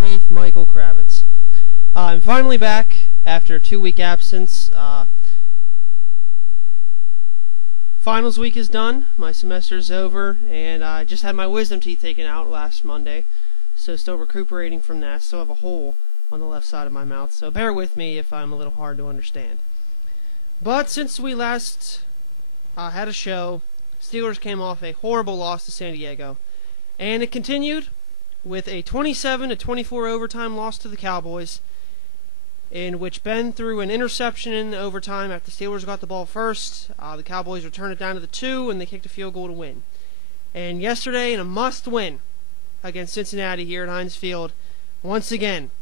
with Michael Kravetz. I'm finally back after a 2-week absence. Finals week is done, my semester's over, and I just had my wisdom teeth taken out last Monday, so still recuperating from that. Still have a hole on the left side of my mouth, so bear with me if I'm a little hard to understand. But since we last had a show, Steelers came off a horrible loss to San Diego, and it continued with a 27-24 overtime loss to the Cowboys, in which Ben threw an interception in overtime after the Steelers got the ball first. The Cowboys returned it down to the 2, and they kicked a field goal to win. And yesterday, in a must-win against Cincinnati here at Heinz Field, once again,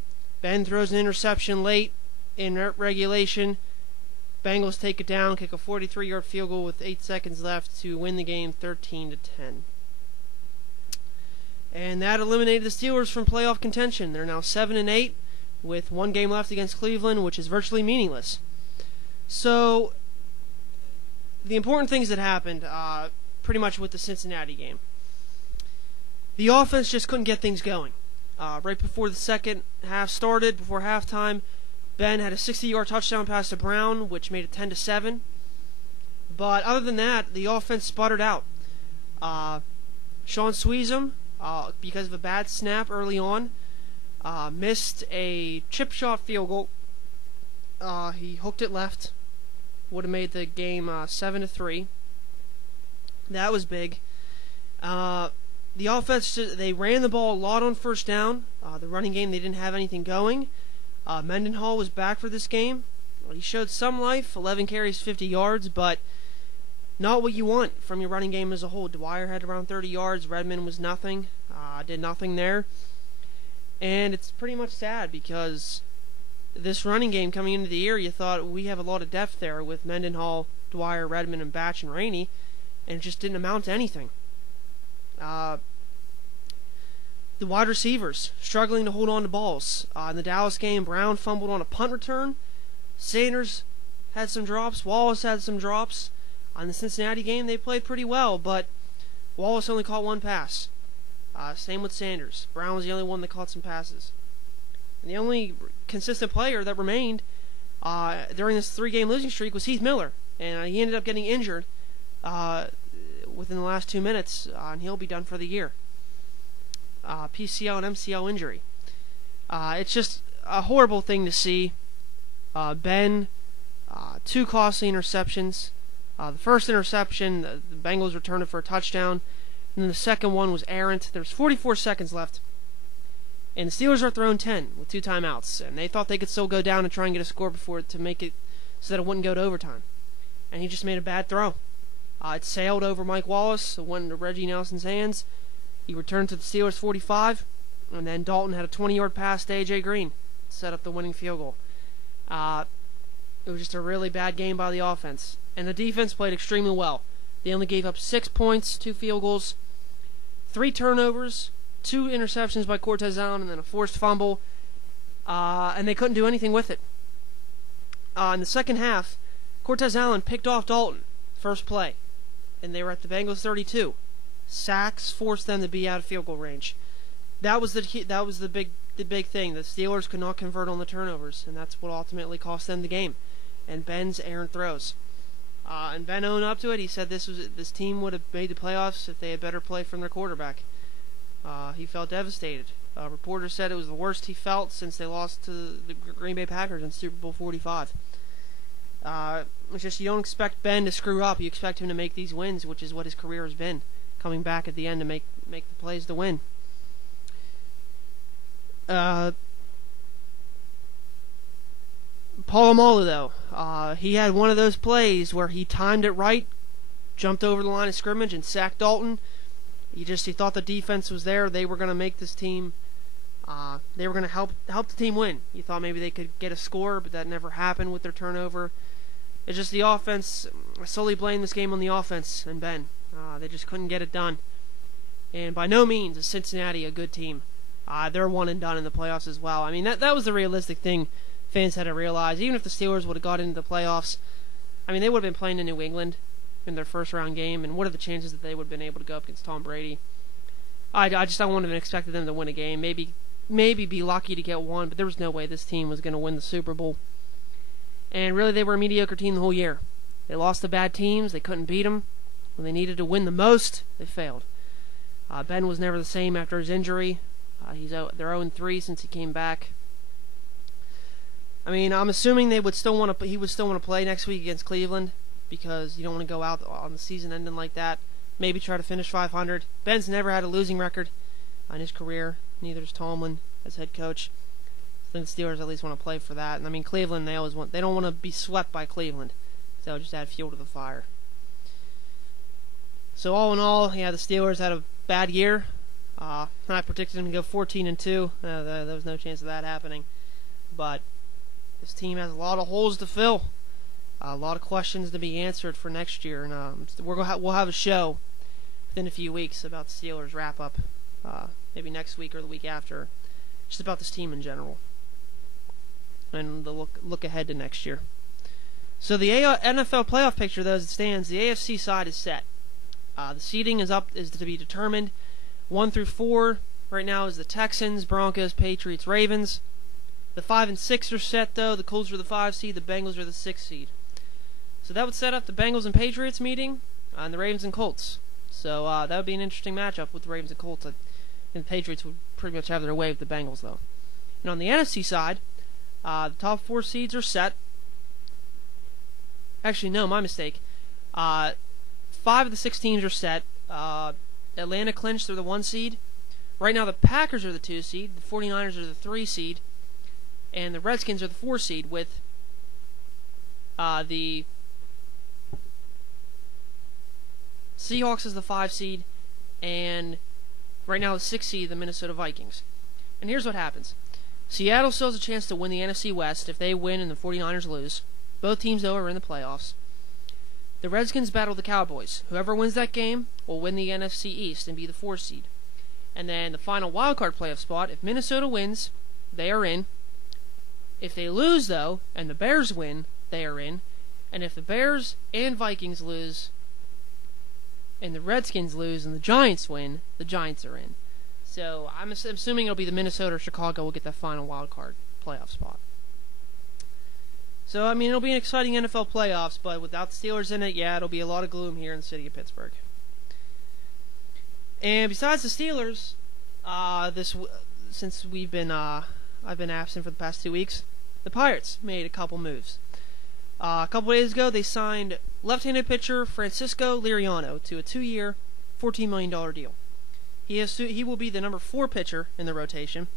Ben throws an interception late in regulation. Bengals take it down, kick a 43-yard field goal with 8 seconds left to win the game 13-10. And that eliminated the Steelers from playoff contention. They're now 7-8 with 1 game left against Cleveland, which is virtually meaningless. So, the important things that happened pretty much with the Cincinnati game. The offense just couldn't get things going. Right before the second half started, before halftime, Ben had a 60-yard touchdown pass to Brown, which made it 10-7. But other than that, the offense sputtered out. Sean Sweezum, because of a bad snap early on, missed a chip shot field goal. He hooked it left. Would have made the game 7-3. That was big. The offense, they ran the ball a lot on first down. The running game, they didn't have anything going. Mendenhall was back for this game. He showed some life, 11 carries, 50 yards, but not what you want from your running game as a whole. Dwyer had around 30 yards. Redmond was nothing. Did nothing there. And it's pretty much sad because this running game coming into the year, you thought we have a lot of depth there with Mendenhall, Dwyer, Redmond, and Batch and Rainey, and it just didn't amount to anything. The wide receivers struggling to hold on to balls. In the Dallas game, Brown fumbled on a punt return. Sanders had some drops. Wallace had some drops. On the Cincinnati game, they played pretty well, but Wallace only caught 1 pass. Same with Sanders. Brown was the only one that caught some passes. And the only consistent player that remained during this 3-game losing streak was Heath Miller. And he ended up getting injured within the last 2 minutes, and he'll be done for the year. PCL and MCL injury. It's just a horrible thing to see. Ben, 2 costly interceptions. The first interception, the Bengals returned it for a touchdown. And then the second one was errant. There's 44 seconds left. And the Steelers are thrown 10 with 2 timeouts. And they thought they could still go down and try and get a score before to make it so that it wouldn't go to overtime. And he just made a bad throw. It sailed over Mike Wallace. It went into Reggie Nelson's hands. He returned to the Steelers 45. And then Dalton had a 20-yard pass to A.J. Green to set up the winning field goal. It was just a really bad game by the offense. And the defense played extremely well. They only gave up 6 points, 2 field goals, 3 turnovers, 2 interceptions by Cortez Allen, and then a forced fumble. And they couldn't do anything with it. In the second half, Cortez Allen picked off Dalton, first play. And they were at the Bengals 32. Sacks forced them to be out of field goal range. That was the big thing. The Steelers could not convert on the turnovers, and that's what ultimately cost them the game. And Ben's errant throws. And Ben owned up to it. He said this team would have made the playoffs if they had better play from their quarterback. He felt devastated. Reporters said it was the worst he felt since they lost to the Green Bay Packers in Super Bowl 45. It's just you don't expect Ben to screw up. You expect him to make these wins, which is what his career has been, coming back at the end to make the plays to win. Polamalu, though, he had one of those plays where he timed it right, jumped over the line of scrimmage, and sacked Dalton. He thought the defense was there. They were going to make this team. They were going to help the team win. He thought maybe they could get a score, but that never happened with their turnover. It's just the offense. I solely blame this game on the offense and Ben. They just couldn't get it done. And by no means is Cincinnati a good team. They're one and done in the playoffs as well. I mean, that was the realistic thing fans had to realize. Even if the Steelers would have got into the playoffs, I mean, they would have been playing in New England in their first round game, and what are the chances that they would have been able to go up against Tom Brady? I just wouldn't have expected them to win a game. Maybe maybe be lucky to get one, but there was no way this team was going to win the Super Bowl. And really, they were a mediocre team the whole year. They lost to bad teams. They couldn't beat them. When they needed to win the most, they failed. Ben was never the same after his injury. They're 0-3 since he came back. I mean, I'm assuming he would still want to play next week against Cleveland, because you don't want to go out on the season ending like that. Maybe try to finish 500. Ben's never had a losing record in his career. Neither has Tomlin as head coach. I think the Steelers at least want to play for that. And I mean, Cleveland, they don't want to be swept by Cleveland. So they'll just add fuel to the fire. So all in all, yeah, the Steelers had a bad year. I predicted them to go 14-2. There was no chance of that happening. But this team has a lot of holes to fill, a lot of questions to be answered for next year, and we'll have a show within a few weeks about the Steelers wrap up, maybe next week or the week after, just about this team in general, and the look ahead to next year. So the NFL playoff picture, though, as it stands, the AFC side is set. The seeding is to be determined. 1 through 4 right now is the Texans, Broncos, Patriots, Ravens. The 5 and 6 are set, though. The Colts are the 5 seed. The Bengals are the 6 seed. So that would set up the Bengals and Patriots meeting, and the Ravens and Colts. So that would be an interesting matchup with the Ravens and Colts. And the Patriots would pretty much have their way with the Bengals, though. And on the NFC side, the top 4 seeds are set. Actually, no, my mistake. 5 of the 6 teams are set. Atlanta clinched, they're the 1 seed. Right now, the Packers are the 2 seed. The 49ers are the 3 seed. And the Redskins are the 4 seed, with the Seahawks as the 5 seed, and right now the 6 seed, the Minnesota Vikings. And here's what happens. Seattle still has a chance to win the NFC West if they win and the 49ers lose. Both teams, though, are in the playoffs. The Redskins battle the Cowboys. Whoever wins that game will win the NFC East and be the 4 seed. And then the final wildcard playoff spot, if Minnesota wins, they are in. If they lose, though, and the Bears win, they are in. And if the Bears and Vikings lose, and the Redskins lose, and the Giants win, the Giants are in. So I'm assuming it'll be the Minnesota or Chicago will get that final wild card playoff spot. So, I mean, it'll be an exciting NFL playoffs, but without the Steelers in it, yeah, it'll be a lot of gloom here in the city of Pittsburgh. And besides the Steelers, since I've been absent for the past 2 weeks, the Pirates made a couple moves. A couple days ago, they signed left-handed pitcher Francisco Liriano to a 2-year, $14 million deal. He will be the number 4 pitcher in the rotation,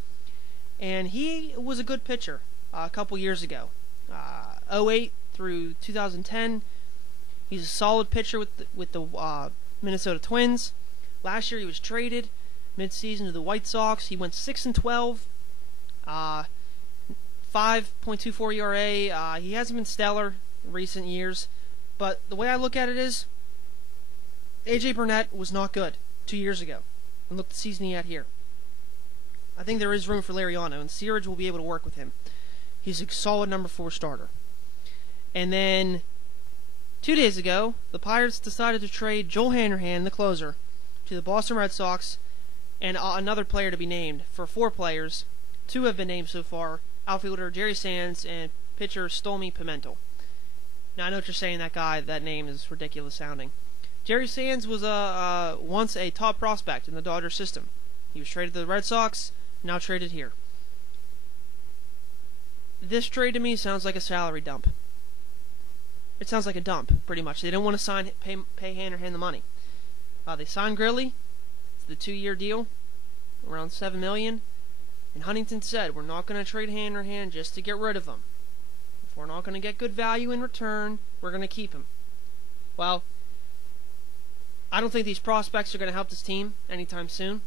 and he was a good pitcher a couple years ago. 2008 through 2010, he's a solid pitcher with the Minnesota Twins. Last year, he was traded mid-season to the White Sox. He went 6-12. 5.24 ERA. He hasn't been stellar in recent years, but the way I look at it is, A.J. Burnett was not good 2 years ago, and look the season he had here. I think there is room for Liriano, and Searage will be able to work with him. He's a solid number 4 starter. And then 2 days ago, the Pirates decided to trade Joel Hanrahan, the closer, to the Boston Red Sox, and another player to be named. For 4 players, 2 have been named so far: outfielder Jerry Sands and pitcher Stolmy Pimentel. Now I know what you're saying. That name is ridiculous sounding. Jerry Sands was once a top prospect in the Dodgers system. He was traded to the Red Sox, now traded here. This trade to me sounds like a salary dump. It sounds like a dump, pretty much. They don't want to pay Hanrahan the money. They signed Grilly. It's the 2-year deal, around $7 million. And Huntington said, we're not going to trade Hanrahan just to get rid of him. If we're not going to get good value in return, we're going to keep him. Well, I don't think these prospects are going to help this team anytime soon.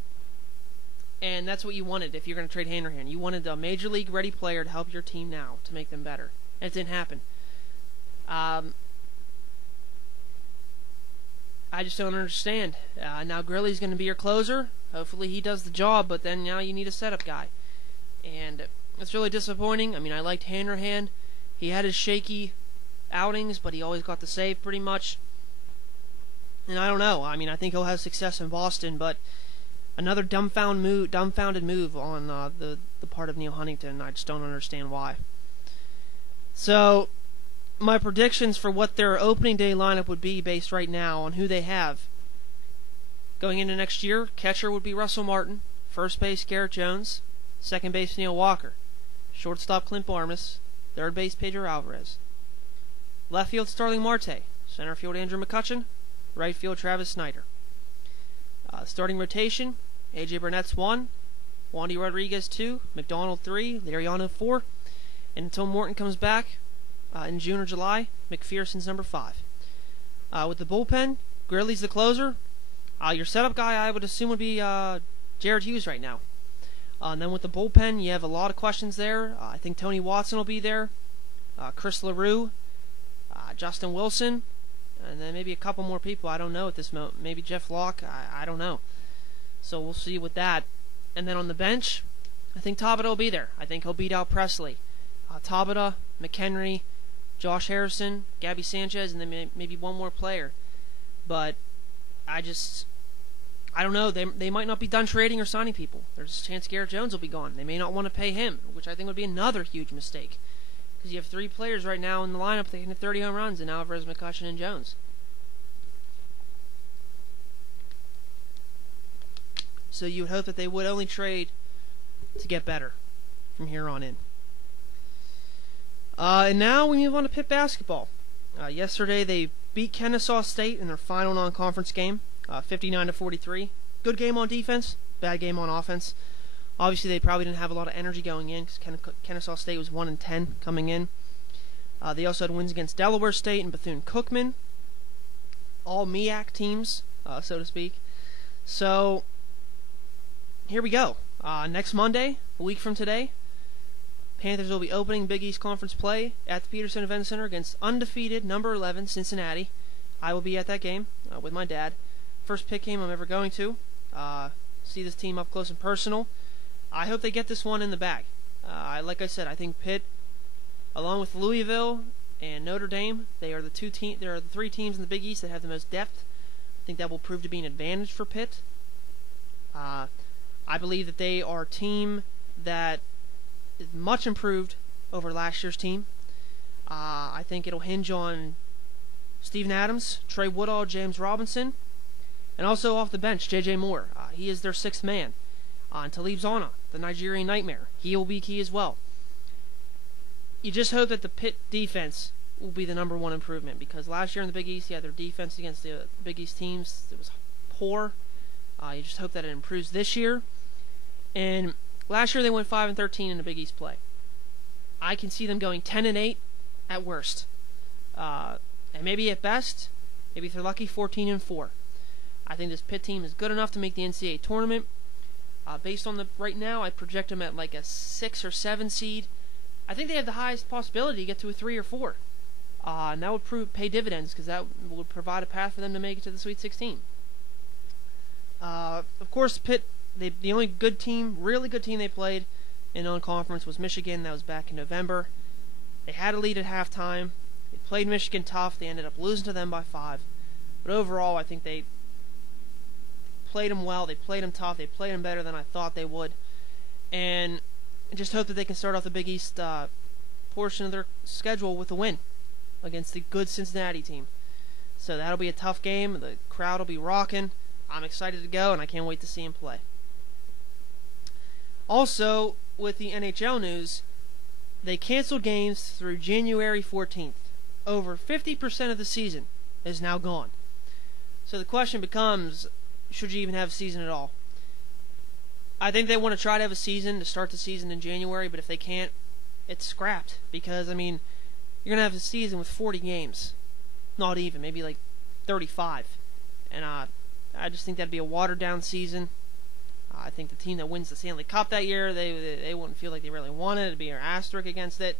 And that's what you wanted if you're going to trade Hanrahan. You wanted a major league ready player to help your team now, to make them better. And it didn't happen. I just don't understand. Now Grilly's going to be your closer. Hopefully he does the job, but then now you need a setup guy. And it's really disappointing. I mean, I liked Hanrahan. He had his shaky outings, but he always got the save pretty much. And I don't know. I mean, I think he'll have success in Boston, but Another dumbfounded move on the part of Neil Huntington. I just don't understand why. So, my predictions for what their opening day lineup would be based right now on who they have. Going into next year, catcher would be Russell Martin, first base Garrett Jones, second base Neil Walker, shortstop Clint Barmas, third base Pedro Alvarez, left field Starling Marte, center field Andrew McCutchen, right field Travis Snyder. Starting rotation, A.J. Burnett's 1, Wandy Rodriguez 2, McDonald 3, Liriano 4, and until Morton comes back in June or July, McPherson's number 5. With the bullpen, Gridley's the closer. Your setup guy, I would assume, would be Jared Hughes right now. And then with the bullpen, you have a lot of questions there. I think Tony Watson will be there, Chris LaRue, Justin Wilson, and then maybe a couple more people. I don't know at this moment. Maybe Jeff Locke. I don't know. So we'll see with that. And then on the bench, I think Tabata will be there. I think he'll beat out Presley. Tabata, McHenry, Josh Harrison, Gabby Sanchez, and then maybe one more player. But I don't know. They might not be done trading or signing people. There's a chance Garrett Jones will be gone. They may not want to pay him, which I think would be another huge mistake. Because you have 3 players right now in the lineup that can hit 30 home runs in Alvarez, McCutchen, and Jones. So you would hope that they would only trade to get better from here on in. And now we move on to Pitt basketball. Yesterday they beat Kennesaw State in their final non-conference game, 59-43. Good game on defense, bad game on offense. Obviously, they probably didn't have a lot of energy going in because Kennesaw State was 1-10 coming in. They also had wins against Delaware State and Bethune Cookman, all MEAC teams, so to speak. So here we go. Next Monday, a week from today, Panthers will be opening Big East Conference play at the Peterson Event Center against undefeated number 11 Cincinnati. I will be at that game with my dad. First Pitt game I'm ever going to. See this team up close and personal. I hope they get this one in the bag. Like I said, I think Pitt, along with Louisville and Notre Dame, they are the 3 teams in the Big East that have the most depth. I think that will prove to be an advantage for Pitt. I believe that they are a team that is much improved over last year's team. I think it'll hinge on Steven Adams, Trey Woodall, James Robinson, and also off the bench, J.J. Moore. He is their 6th man. And Talib Zana, the Nigerian Nightmare. He will be key as well. You just hope that the Pitt defense will be the number 1 improvement, because last year in the Big East, their defense against the Big East teams, it was poor. You just hope that it improves this year. And last year they went 5-13 in the Big East play. I can see them going 10-8 at worst. And maybe at best, maybe if they're lucky, 14-4. I think this Pitt team is good enough to make the NCAA tournament. Based on right now, I project them at like a 6 or 7 seed. I think they have the highest possibility to get to a 3 or 4. And that would pay dividends, because that would provide a path for them to make it to the Sweet 16. Of course, Pitt, the only good team, really good team they played in non-conference was Michigan. That was back in November. They had a lead at halftime. They played Michigan tough. They ended up losing to them by 5. But overall, I think they played them well. They played them tough. They played them better than I thought they would. And I just hope that they can start off the Big East portion of their schedule with a win against the good Cincinnati team. So that'll be a tough game. The crowd will be rocking. I'm excited to go, and I can't wait to see him play. Also, with the NHL news, they canceled games through January 14th. Over 50% of the season is now gone. So the question becomes, should you even have a season at all? I think they want to try to have a season to start the season in January, but if they can't, it's scrapped. Because, I mean, you're going to have a season with 40 games. Not even, maybe like 35. And I just think that'd be a watered-down season. I think the team that wins the Stanley Cup that year, they wouldn't feel like they really won it. It'd be an asterisk against it.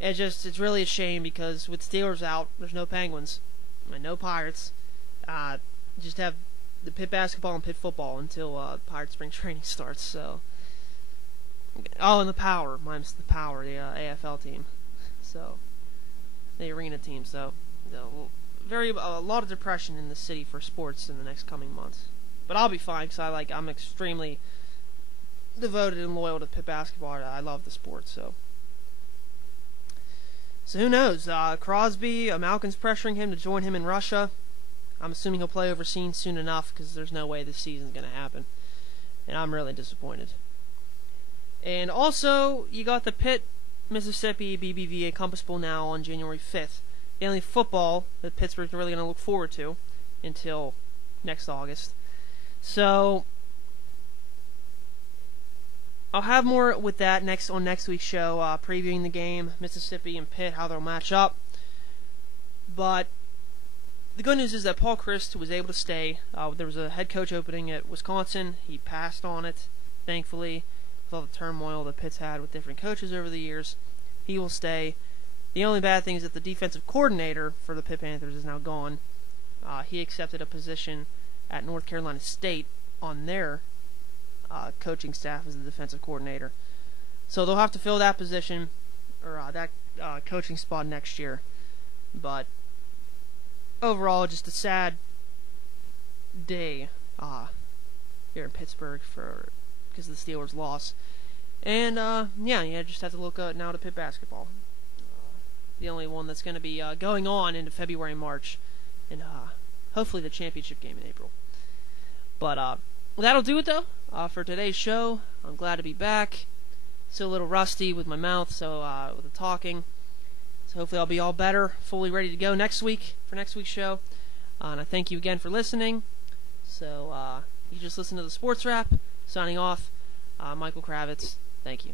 It's really a shame, because with Steelers out, there's no Penguins and no Pirates. Just have the Pitt basketball and Pitt football until Pirate spring training starts. So, and the Power, the AFL team. So, the arena team. So, a lot of depression in the city for sports in the next coming months. But But I'll be fine because I'm extremely devoted and loyal to Pitt basketball. I love the sport, so who knows? Crosby, Malkin's pressuring him to join him in Russia. I'm assuming he'll play overseas soon enough because there's no way this season's going to happen. And I'm really disappointed. And also, you got the Pitt, Mississippi BBVA Compass Bowl now on January 5th. The only football that Pittsburgh's really going to look forward to until next August. So I'll have more with that on next week's show, previewing the game, Mississippi and Pitt, how they'll match up. But the good news is that Paul Chryst was able to stay. There was a head coach opening at Wisconsin. He passed on it, thankfully, with all the turmoil that Pitt's had with different coaches over the years. He will stay. The only bad thing is that the defensive coordinator for the Pitt Panthers is now gone. He accepted a position at North Carolina State on their coaching staff as the defensive coordinator. So they'll have to fill that position, or that coaching spot next year. But overall, just a sad day here in Pittsburgh because of the Steelers' loss. And, just have to look now to Pitt basketball. The only one that's going to be going on into February and March. And hopefully the championship game in April. But that'll do it, though, for today's show. I'm glad to be back. Still a little rusty with my mouth, with the talking. So hopefully I'll be all better, fully ready to go next week for next week's show. And I thank you again for listening. So you just listened to the Sports Wrap. Signing off, Michael Kravetz. Thank you.